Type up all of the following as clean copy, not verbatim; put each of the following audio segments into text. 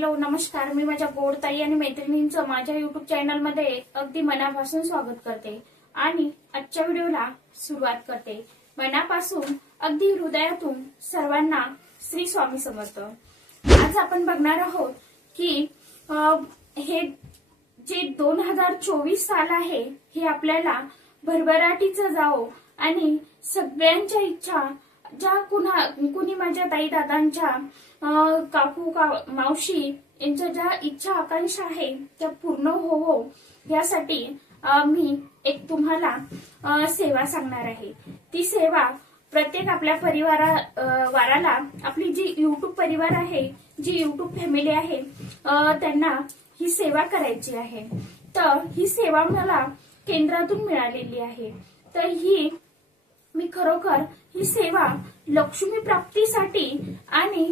Hello नमस्कार। मी माझ्या गोड ताई आणि मैत्रिणींचं माझ्या YouTube चॅनल मध्ये अगदी मनापासून स्वागत करते आणि आजच्या व्हिडिओला सुरुवात करते। मनापासून अगदी हृदयातून सर्वांना श्री स्वामी समर्थ। आज आपण बघणार आहोत की हे जे 2024 साल आहे हे आपल्याला भरभराटीचं जावो आणि सगळ्यांच्या इच्छा ज्या कुणी माझ्या ताई दादांच्या काकू मावशी यांच्या ज्या इच्छा आकांक्षा आहे त्या पूर्ण हो यासाठी मी एक तुम्हाला सेवा सांगणार आहे। ती सेवा प्रत्येक आपल्या वाराला आपली जी YouTube परिवार आहे, जी YouTube फॅमिली आहे त्यांना ही सेवा करायची आहे। तर ही सेवा मला केंद्रातून मिळालेली आहे। तर मी खरोखर ही सेवा लक्ष्मी प्राप्तीसाठी आणि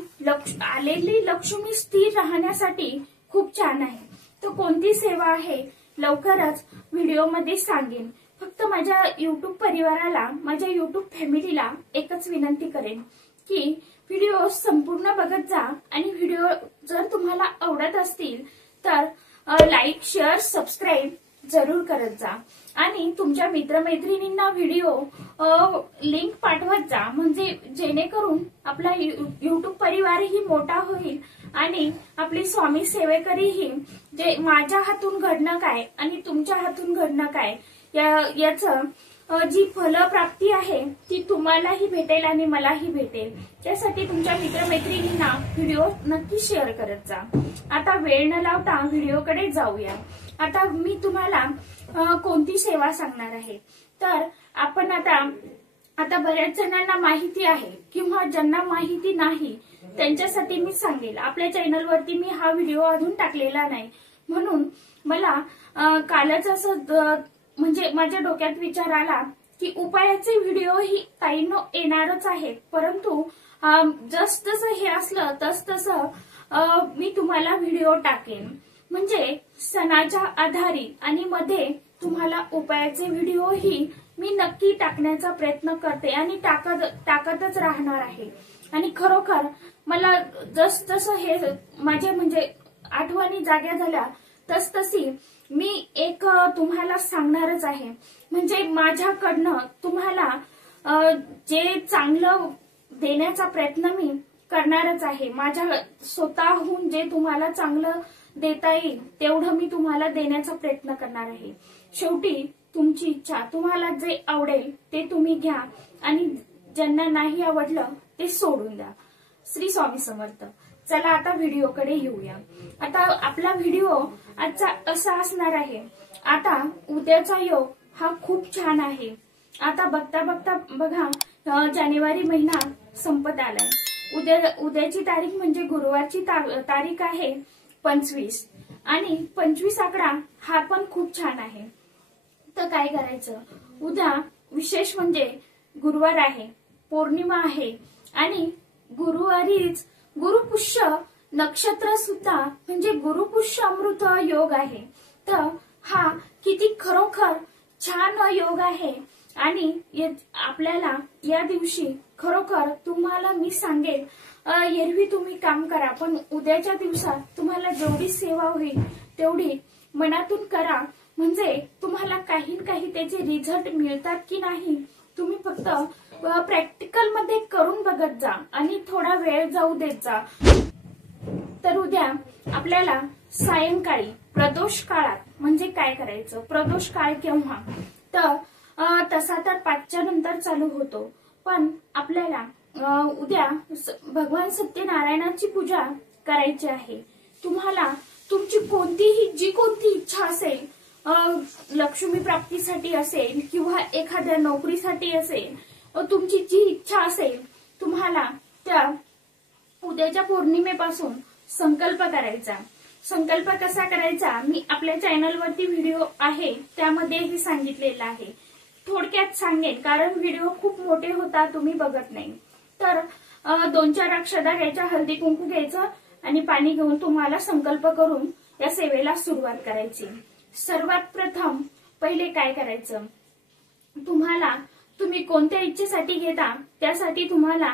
आलेली लक्ष्मी स्थिर राहण्यासाठी खूप छान आहे। तर कोणती सेवा आहे लवकरच व्हिडिओमध्ये सांगेन। फक्त माझ्या YouTube परिवाराला, माझ्या YouTube फॅमिलीला एकच विनंती करेन की व्हिडिओ संपूर्ण बघत जा आणि व्हिडिओ जर तुम्हाला आवडत असतील तर लाईक, शेअर, सबस्क्राईब जरूर करत जा आणि तुमच्या मित्रमैत्रिणींना व्हिडिओ लिंक पाठवत जा, म्हणजे जेणेकरून आपला YouTube परिवारही मोठा होईल आणि आपली स्वामी सेवेकरीही जे माझ्या हातून घडणं काय आणि तुमच्या हातून घडणं काय याचं जी फलप्राप्ती आहे ती तुम्हालाही भेटेल आणि मलाही भेटेल। त्यासाठी तुमच्या मित्रमैत्रिणींना व्हिडिओ नक्की शेअर करत जा। आता वेळ न लावता व्हिडिओकडे जाऊया। आता मी तुम्हाला कोणती सेवा सांगणार आहे। तर आपण आता बऱ्याच जणांना माहिती आहे किंवा ज्यांना माहिती नाही त्यांच्यासाठी मी सांगेल। आपल्या चॅनलवरती मी हा व्हिडिओ अजून टाकलेला नाही, म्हणून मला कालच असं म्हणजे माझ्या डोक्यात विचार आला की उपायाचे व्हिडिओ ही ताईंनो येणारच आहेत, परंतु जसं हे असलं तसं मी तुम्हाला व्हिडिओ टाकेन, म्हणजे सणाच्या आधारित आणि मध्ये तुम्हाला उपायाचे व्हिडिओ ही मी नक्की टाकण्याचा प्रयत्न करते आणि टाकतच राहणार आहे। आणि खरोखर मला जसं हे माझ्या म्हणजे आठवणी जाग्या झाल्या तसतशी मी एक तुम्हाला सांगणारच आहे, म्हणजे माझ्याकडनं तुम्हाला जे चांगलं देण्याचा प्रयत्न मी करणारच आहे। माझ्या स्वतःहून जे तुम्हाला चांगलं देता येईल तेवढं मी तुम्हाला देण्याचा प्रयत्न करणार आहे। शेवटी तुमची इच्छा, तुम्हाला जे आवडेल ते तुम्ही घ्या आणि ज्यांना नाही आवडलं ते सोडून द्या। श्री स्वामी समर्थ। चला आता व्हिडिओकडे येऊया। आता आपला व्हिडिओ आजचा असा असणार आहे। आता उद्याचा योग हा खूप छान आहे। आता बघता बघा जानेवारी महिना संपत आलाय। उद्याची तारीख म्हणजे गुरुवारची तारीख आहे 25 आणि 25 आकडा हा पण खूप छान आहे। तर काय करायचं, उद्या विशेष म्हणजे गुरुवार आहे, पौर्णिमा आहे आणि गुरुवारीच गुरुपुष्य नक्षत्र सुद्धा म्हणजे गुरुपुष्य अमृत योग आहे। तर हा किती खरोखर छान योग आहे आणि आपल्याला या दिवशी खरोखर तुम्हाला मी सांगेल एरवी तुम्ही काम करा, पण उद्याच्या दिवसात तुम्हाला जेवढी सेवा होईल तेवढी मनातून करा, म्हणजे तुम्हाला काही त्याचे रिझल्ट मिळतात की नाही तुम्ही फक्त प्रॅक्टिकल मध्ये करून बघत जा आणि थोडा वेळ जाऊ देत जा। तर उद्या आपल्याला सायंकाळी प्रदोष काळात म्हणजे काय करायचं, प्रदोष काळ केव्हा, तर तसा तर 5च्या नंतर चालू होतो, पण आपल्याला उद्या भगवान सत्यनारायणाची पूजा करायची आहे। तुम्हाला तुमची जी कोणती इच्छा असेल, लक्ष्मी प्राप्तीसाठी असेल किंवा एखाद्या नोकरीसाठी असेल, तुमची जी इच्छा असेल तुम्हाला त्या उद्याच्या पौर्णिमेपासून संकल्प करायचा। संकल्प कसा करायचा मी आपल्या चॅनलवरती व्हिडिओ आहे त्यामध्येही सांगितलेला आहे। थोडक्यात सांगेन कारण व्हिडिओ खूप मोठे होता, तुम्ही बघत नाही। तर 2-4 अक्षदा घ्यायच्या, हळदी कुंकू घ्यायचं आणि पाणी घेऊन तुम्हाला संकल्प करून या सेवेला सुरुवात करायची। सर्वात प्रथम पहिले काय करायचं, तुम्ही कोणत्या इच्छेसाठी घेता त्यासाठी तुम्हाला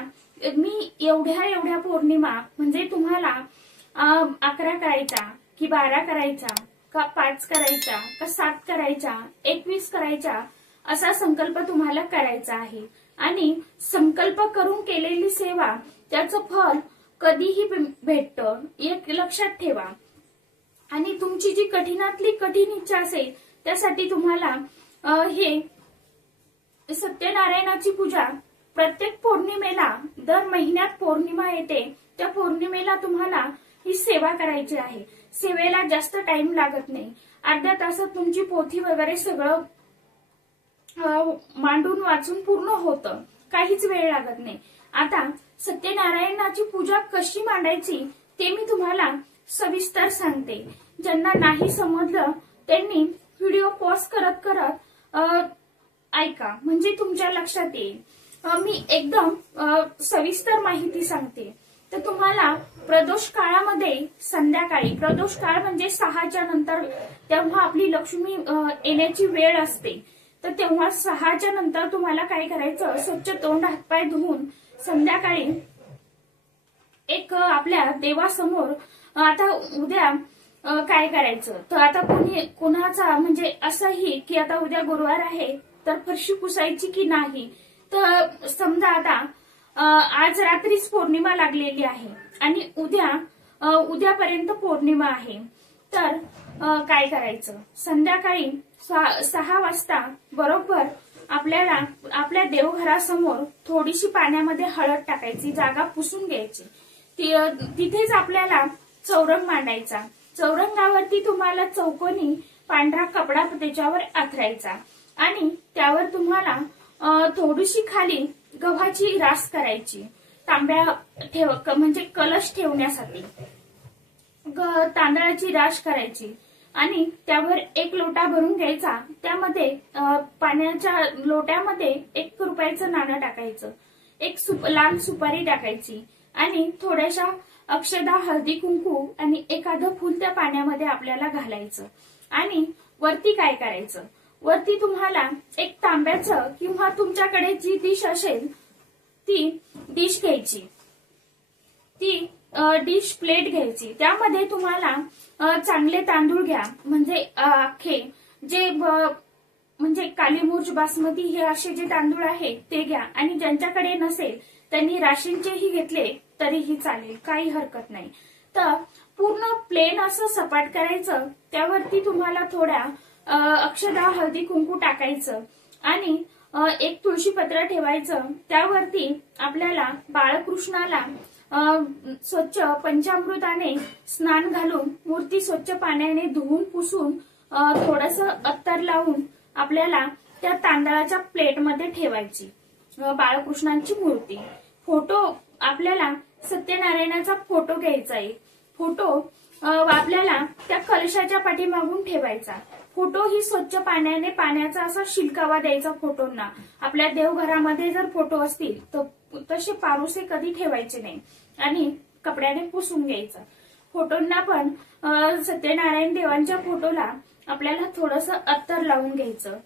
मी एवढ्या पौर्णिमा म्हणजे तुम्हाला 11 करायचा की 12 करायचा का 5 करायचा का 7 करायचा 21 करायचा असा संकल्प तुम्हाला करायचा आहे। आणि संकल्प करून केलेली सेवा त्याचं फल कधीही भेटतं, एक लक्षात ठेवा। आणि तुमची जी कठीणातली कठीण इच्छा असेल त्यासाठी तुम्हाला हे सत्यनारायणाची पूजा प्रत्येक पौर्णिमेला, दर महिन्यात पौर्णिमा येते त्या पौर्णिमेला तुम्हाला ही सेवा करायची आहे। सेवेला जास्त टाइम लागत नाही, अर्ध्या तासात तुमची पोथी वगैरे सगळं मांडून वाचून पूर्ण होतं, काहीच वेळ लागत नाही। आता सत्यनारायणाची पूजा कशी मांडायची ते मी तुम्हाला सविस्तर सांगते। ज्यांना नाही समजलं त्यांनी व्हिडिओ पॉज करत करत ऐका, म्हणजे तुमच्या लक्षात येईल। मी एकदम सविस्तर माहिती सांगते। तर तुम्हाला प्रदोष काळामध्ये संध्याकाळी, प्रदोष काळ म्हणजे 6च्या नंतर, तेव्हा आपली लक्ष्मी येण्याची वेळ असते। तर तेव्हा 6च्या नंतर तुम्हाला काय करायचं, स्वच्छ तोंड हातपाय धुवून संध्याकाळी एक आपल्या देवासमोर, आता उद्या काय करायचं, तर आता कुणाचा म्हणजे असंही की आता उद्या गुरुवार आहे तर फरशी पुसायची की नाही, तर समजा आता आज रात्रीच पौर्णिमा लागलेली आहे आणि उद्यापर्यंत पौर्णिमा आहे, तर काय करायचं, संध्याकाळी 6 वाजता बरोबर आपल्याला आपल्या देवघरासमोर थोडीशी पाण्यामध्ये हळद टाकायची, जागा पुसून घ्यायची, तिथेच आपल्याला चौरंग मांडायचा। चौरंगावरती तुम्हाला चौकोनी पांढरा कपडा त्याच्यावर आथरायचा आणि त्यावर तुम्हाला थोडीशी खाली गव्हाची रास करायची, तांब्या म्हणजे कलश ठेवण्यासाठी तांदळाची रास करायची आणि त्यावर 1 लोटा भरून घ्यायचा, त्यामध्ये पाण्याच्या लोट्यामध्ये 1 रुपयाचं नाणं टाकायचं, एक लाल सुपारी टाकायची आणि थोड्याशा अक्षदा, हळदी कुंकू आणि एखादं फुल त्या पाण्यामध्ये आपल्याला घालायचं। आणि वरती काय करायचं, वरती तुम्हाला एक तांब्याचं किंवा तुमच्याकडे जी डिश असेल ती डिश घ्यायची, ती डिश प्लेट घ्यायची, त्यामध्ये तुम्हाला चांगले तांदूळ घ्या, म्हणजे अख्खे जे म्हणजे कालीमुर्च, बासमती हे असे जे तांदूळ आहेत ते घ्या। आणि ज्यांच्याकडे नसेल त्यांनी राशींचेही घेतले तरीही चालेल, काही हरकत नाही। तर पूर्ण प्लेन असं सपाट करायचं, त्यावरती तुम्हाला थोड्या अक्षदा, हळदी कुंकू टाकायचं आणि एक तुळशीपत्र ठेवायचं, त्यावरती आपल्याला बाळकृष्णाला स्वच्छ पंचामृताने स्नान घालून मूर्ती स्वच्छ पाण्याने धुवून पुसून थोडंसं अत्तर लावून आपल्याला त्या तांदळाच्या प्लेटमध्ये ठेवायची बाळकृष्णांची मूर्ती। फोटो आपल्याला सत्यनारायणाचा फोटो घ्यायचा आहे, फोटो आपल्याला त्या कलशाच्या पाठीमागून ठेवायचा। फोटो ही स्वच्छ पाण्याने, पाण्याचा असा शिलकावा द्यायचा फोटोंना। आपल्या देवघरामध्ये जर फोटो असतील तर तसे पारुसे कधी ठेवायचे नाही आणि कपड्याने पुसून घ्यायचं। फोटोंना पण सत्यनारायण देवांच्या फोटोला आपल्याला थोडंसं अत्तर लावून घ्यायचं।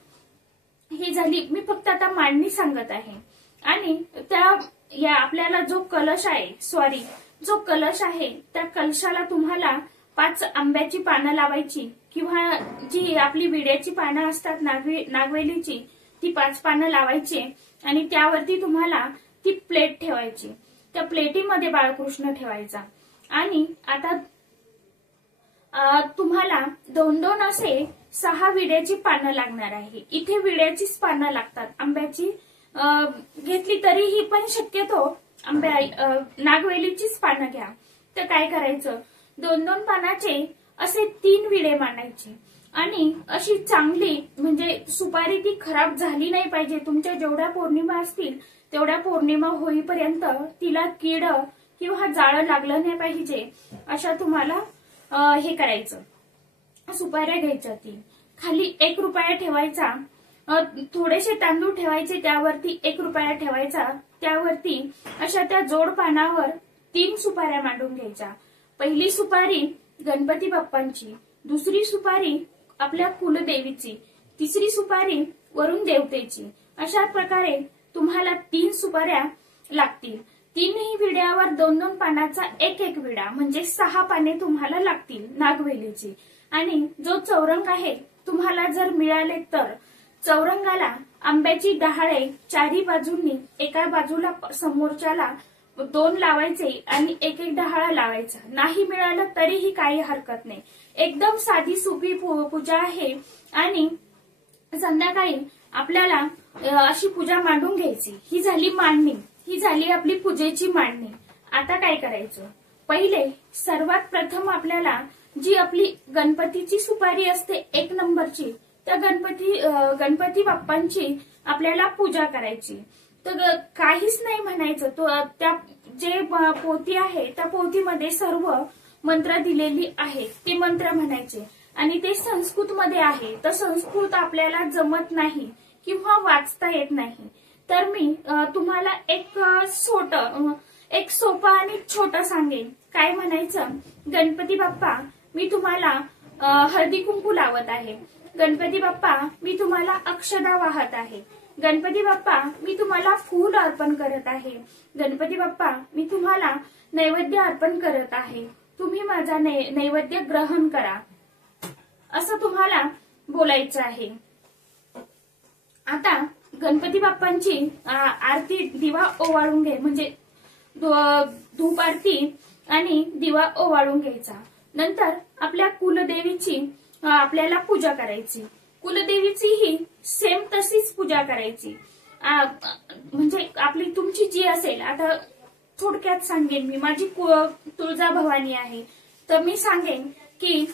ही झाली, मी फक्त आता मांडणी सांगत आहे। आणि त्या आपल्याला जो कलश आहे त्या कलशाला तुम्हाला 5 आंब्याची पानं लावायची किंवा जी आपली विड्याची पानं असतात नागवेलीची, ती 5 पानं लावायची आणि त्यावरती तुम्हाला ती प्लेट ठेवायची, त्या प्लेटीमध्ये बाळकृष्ण ठेवायचा। आणि आता तुम्हाला 2-2 असे 6 विड्याची पानं लागणार आहे। इथे विड्याचीच पानं लागतात, आंब्याची घेतली तरीही पण शक्यतो नागवेलीचीच पानं घ्या। तर काय करायचं, 2-2 पानाचे असे 3 विडे मांडायचे आणि अशी चांगली, म्हणजे सुपारी ती खराब झाली नाही पाहिजे। तुमच्या जेवढ्या पौर्णिमा असतील तेवढ्या पौर्णिमा होईपर्यंत तिला कीड किंवा जाळं लागलं नाही पाहिजे, अशा तुम्हाला हे करायचं। सुपाऱ्या घ्यायच्या, ती खाली 1 रुपया ठेवायचा, थोडेसे तांदूळ ठेवायचे, त्यावरती 1 रुपया ठेवायचा, त्यावरती अशा त्या जोड पानावर 3 सुपाऱ्या मांडून घ्यायच्या। पहिली सुपारी गणपती बाप्पांची, दुसरी सुपारी आपल्या कुलदेवीची, तिसरी सुपारी वरुण देवतेची। अशा प्रकारे तुम्हाला 3 सुपाऱ्या लागतील। तीनही विड्यावर 2-2 पानाचा एक एक विडा म्हणजे 6 पाने तुम्हाला लागतील नागवेलीची। आणि जो चौरंग आहे तुम्हाला जर मिळाले तर चौरंगाला आंब्याची डहाळे चारी बाजूंनी एका बाजूला समोरच्याला 2 लावायचे आणि एक एक डहाळा लावायचा। नाही मिळालं तरीही काही हरकत नाही। एकदम साधी सोपी पूजा आहे आणि संध्याकाळी आपल्याला अशी पूजा मांडून घ्यायची। ही झाली मांडणी, ही झाली आपली पूजेची मांडणी। आता काय करायचं, पहिले सर्वात प्रथम आपल्याला जी आपली गणपतीची सुपारी असते 1 नंबरची, त्या गणपती बाप्पांची आपल्याला पूजा करायची। तर काहीच नाही म्हणायचं, तो त्या जे पोथी आहे त्या पोथीमध्ये सर्व मंत्र दिलेली आहे ते मंत्र म्हणायचे आणि ते संस्कृत मध्ये आहे। तर संस्कृत आपल्याला जमत नाही किंवा वाचता येत नाही, तर मी तुम्हाला एक सोपा आणि छोटा सांगेन। काय म्हणायचं, गणपती बाप्पा मी तुम्हाला हळदी कुंकू लावत आहे, गणपती बाप्पा मी तुम्हाला अक्षदा वाहत आहे, गणपती बाप्पा मी तुम्हाला फूल अर्पण करत आहे, गणपती बाप्पा मी तुम्हाला नैवेद्य अर्पण करत आहे, तुम्ही माझा नैवेद्य ग्रहण करा, असं तुम्हाला बोलायचं आहे। आता गणपती बाप्पांची आरती दिवा ओवाळून घे, म्हणजे धूप आरती आणि दिवा ओवाळून घ्यायचा। नंतर आपल्या कुलदेवीची आपल्याला पूजा करायची। कुलदेवीची ही सेम तशीच पूजा करायची, म्हणजे आपली तुमची जी असेल, आता थोडक्यात सांगेन मी, माझी तुळजाभवानी आहे, तर मी सांगेन की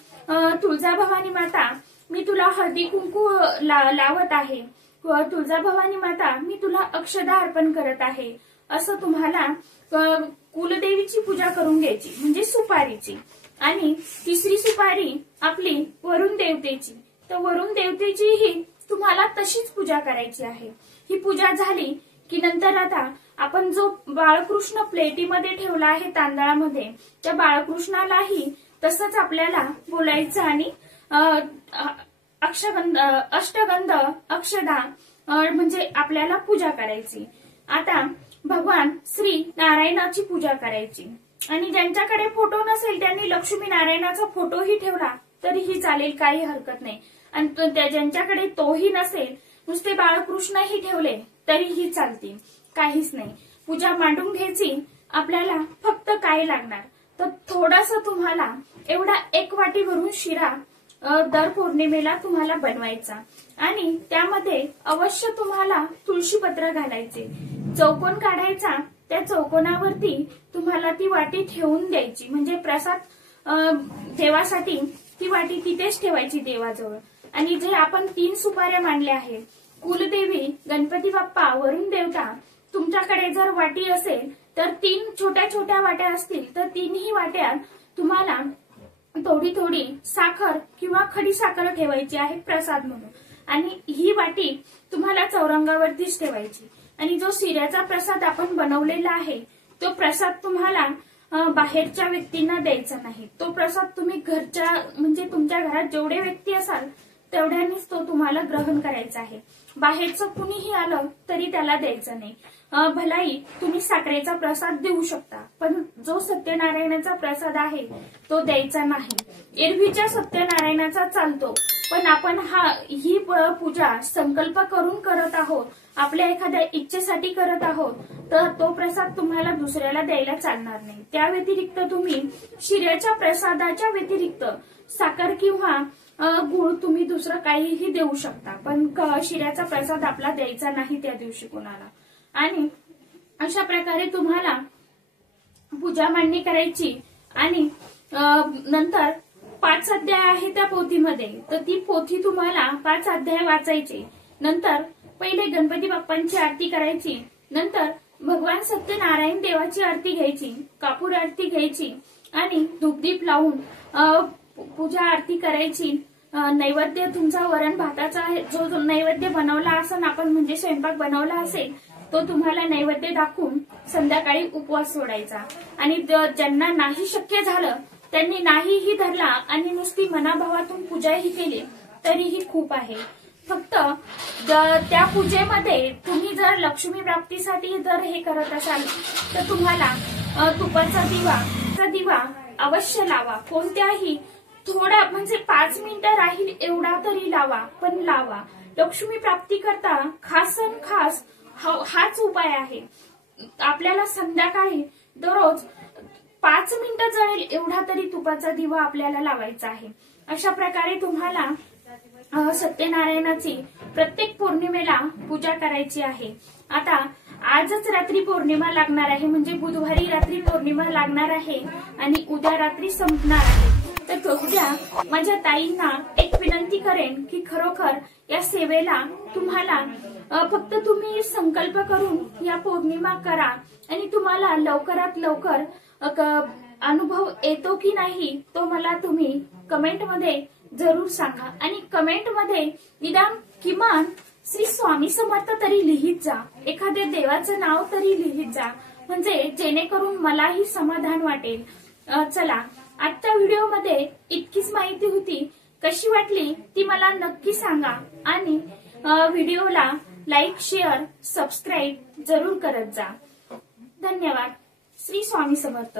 तुळजाभवानी माता मी तुला हळदी कुंकू लावत आहे, तुळजाभवानी माता मी तुला अक्षदा अर्पण करत आहे, असं तुम्हाला कुलदेवीची पूजा करून घ्यायची म्हणजे सुपारीची। आणि तिसरी सुपारी आपली वरुण देवतेची, तर वरुण देवतेची ही तुम्हाला तशीच पूजा करायची आहे। ही पूजा झाली की नंतर आता आपण जो बाळकृष्ण प्लेटीमध्ये ठेवला आहे तांदळामध्ये, त्या बाळकृष्णालाही तसंच आपल्याला बोलायचं आणि अष्टगंध अक्षदा म्हणजे आपल्याला पूजा करायची। आता भगवान श्री नारायणाची पूजा करायची आणि ज्यांच्याकडे फोटो नसेल त्यांनी लक्ष्मी नारायणाचा फोटोही ठेवला तरीही चालेल, काही हरकत नाही। आणि ज्यांच्याकडे तोही नसेल, नुसते बाळकृष्णही ठेवले तरीही चालतील, काहीच नाही। पूजा मांडून घ्यायची। आपल्याला फक्त काय लागणार तर थोडासा तुम्हाला एवढा 1 वाटी भरून शिरा दर पौर्णिमेला तुम्हाला बनवायचा आणि त्यामध्ये अवश्य तुम्हाला तुळशीपत्र घालायचे। चौकोन काढायचा, त्या चौकोनावरती तुम्हाला ती वाटी ठेवून द्यायची, म्हणजे प्रसाद देवासाठी ती वाटी तिथेच ठेवायची देवाजवळ। आणि जे आपण 3 सुपाऱ्या मांडल्या आहेत, कुलदेवी, गणपती बाप्पा, वरुण देवता, तुमच्याकडे जर वाटी असेल तर 3 छोट्या छोट्या वाट्या असतील तर 3ही वाट्यात तुम्हाला थोडी थोडी साखर किंवा खडी साखर ठेवायची आहे प्रसाद म्हणून, आणि ही वाटी तुम्हाला चौरंगावरतीच ठेवायची। आणि जो शिऱ्याचा प्रसाद आपण बनवलेला आहे तो प्रसाद तुम्हाला बाहेरच्या व्यक्तींना द्यायचा नाही। तो प्रसाद तुम्ही घरच्या म्हणजे तुमच्या घरात जेवढे व्यक्ती असाल तेवढ्यांनीच तो तुम्हाला ग्रहण करायचा आहे। बाहेरचं कुणीही आलं तरी त्याला द्यायचं नाही। भलाई तुम्ही साखरेचा प्रसाद देऊ शकता, पण जो सत्यनारायणाचा प्रसाद आहे तो द्यायचा नाही। एरवीच्या सत्यनारायणाचा चालतो, पण आपण ही पूजा संकल्प करून करत आहोत, आपल्या एखाद्या इच्छेसाठी करत आहोत, तर तो प्रसाद तुम्हाला दुसऱ्याला द्यायला चालणार नाही। त्या व्यतिरिक्त तुम्ही शिऱ्याच्या प्रसादाच्या व्यतिरिक्त साखर किंवा गुळ तुम्ही दुसरं काहीही देऊ शकता, पण शिऱ्याचा प्रसाद आपला द्यायचा नाही त्या दिवशी कोणाला। आणि अशा प्रकारे तुम्हाला पूजा मांडणी करायची आणि नंतर 5 अध्याय आहे त्या पोथीमध्ये, तर ती पोथी तुम्हाला 5 अध्याय वाचायचे। नंतर पहिले गणपती बाप्पांची आरती करायची, नंतर भगवान सत्यनारायण देवाची आरती घ्यायची, कापूर आरती घ्यायची आणि धूपदीप लावून पूजा आरती करायची। नैवेद्य तुमचा वरण भाताचा जो नैवेद्य बनवला असेल आपण, म्हणजे स्वयंपाक बनवला असेल, तो तुम्हाला नैवेद्य दाखवून संध्याकाळी उपवास सोडायचा। आणि ज्यांना नाही शक्य झालं त्यांनी नाहीही धरला आणि नुसती मनाभावातून पूजाही केली तरीही खूप आहे। फक्त त्या पूजेमध्ये तुम्ही जर लक्ष्मी प्राप्तीसाठी जर हे करत असाल तर तुम्हाला तुपाचा दिवा अवश्य लावा. कोणत्याही थोडा म्हणजे 5 मिनिटं राहील एवढा तरी लावा, पण लावा. लक्ष्मी प्राप्ती करता खास हाच उपाय आहे. आपल्याला संध्याकाळी दररोज 5 मिनिटं जळेल एवढा तरी तुपाचा दिवा आपल्याला लावायचा आहे. अशा प्रकारे तुम्हाला सत्यनारायणाची प्रत्येक पौर्णिमेला पूजा करायची आहे. आता आजच रात्री पौर्णिमा लागणार आहे, म्हणजे बुधवारी रात्री पौर्णिमा लागणार आहे आणि उद्या रात्री संपणार आहे. तर उद्या माझ्या ताईंना एक विनंती करेन की खरोखर या सेवेला तुम्हाला फक्त तुम्ही संकल्प करून या पौर्णिमा करा आणि तुम्हाला लवकरात लवकर अनुभव येतो की नाही तो मला तुम्ही कमेंटमध्ये जरूर सांगा. आणि कमेंटमध्ये निदान किमान श्री स्वामी समर्थ तरी लिहित जा, एखाद्या देवाचं नाव तरी लिहित जा, म्हणजे जेणेकरून मलाही समाधान वाटेल. चला, आजच्या व्हिडिओमध्ये इतकीच माहिती होती. कशी वाटली ती मला नक्की सांगा आणि व्हिडिओला लाईक, शेअर, सबस्क्राईब जरूर करत जा. धन्यवाद. श्री स्वामी समर्थ.